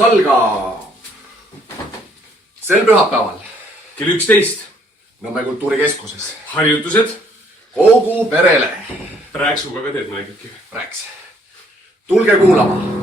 Salga sel pühapäeval kell 11. Nõmme kultuurikeskuses. Harjutused. Kogu perele. Rääksuga ka teed ma ikkagi. Rääks. Tulge kuulama.